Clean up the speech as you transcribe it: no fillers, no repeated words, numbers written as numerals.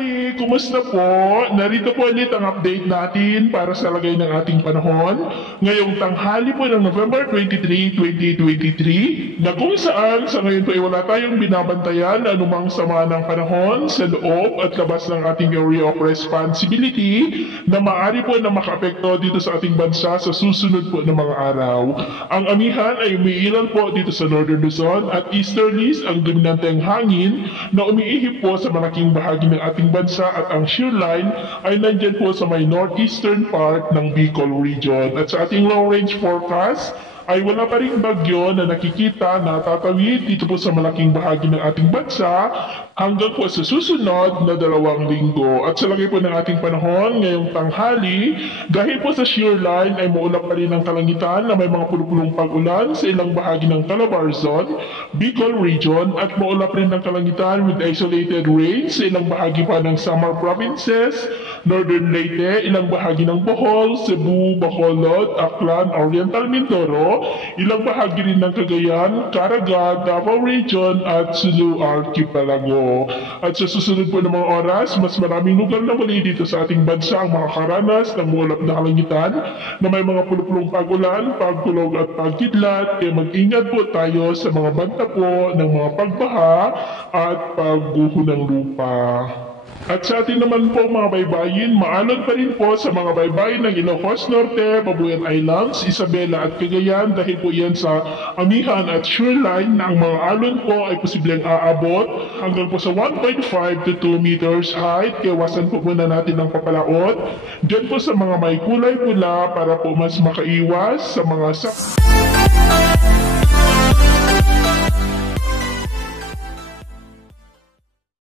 Kali, kumusta po? Narito po ulit ang update natin para sa lagay ng ating panahon ngayong tanghali po ng November 23, 2023 na kung saan sa ngayon po ay wala tayong binabantayan na anumang sama ng panahon sa loob at labas ng ating area of responsibility na maaari po na makaapekto dito sa ating bansa sa susunod po ng mga araw. Ang amihan ay umiiral po dito sa Northern Luzon at easterlies ang dominanteng hangin na umiihip po sa malaking bahagi ng ating bansa at ang shear line ay nandyan po sa may northeastern part ng Bicol region. At sa ating long range forecast ay wala pa ring bagyo na nakikita na tatawid dito po sa malaking bahagi ng ating bansa hanggang po sa susunod na 2 linggo. At sa lagay po ng ating panahon ngayong tanghali, dahil po sa shear line ay maulap pa rin ang kalangitan na may mga pulupulong pag-ulan sa ilang bahagi ng Calabarzon, Bicol region at maulap rin ang kalangitan with isolated rain sa ilang bahagi pa ng Samar provinces, Northern Leyte, ilang bahagi ng Bohol, Cebu, Bacolod, Aklan, Oriental Mindoro, ilang bahagi rin ng Cagayan, Caraga, Davao Region at Sulu Archipelago. At sa susunod po ng mga oras, mas maraming lugar na muli dito sa ating bansa ang makakaranas ng mulap na kalangitan na may mga pulupulong pag-ulan, pagkulog at pagkidlat. Kaya mag-ingat po tayo sa mga banta po ng mga pagbaha at pagguho ng lupa. At sa atin naman po mga baybayin, maalon pa rin po sa mga baybayin ng Ilocos Norte, Babuyan Islands, Isabela at Cagayan dahil po yan sa amihan at shoreline na ang mga alon po ay posibleng aabot hanggang po sa 1.5 to 2 meters height. Kaya wasan po muna natin ng papalaot dyan po sa mga may kulay pula para po mas makaiwas sa mga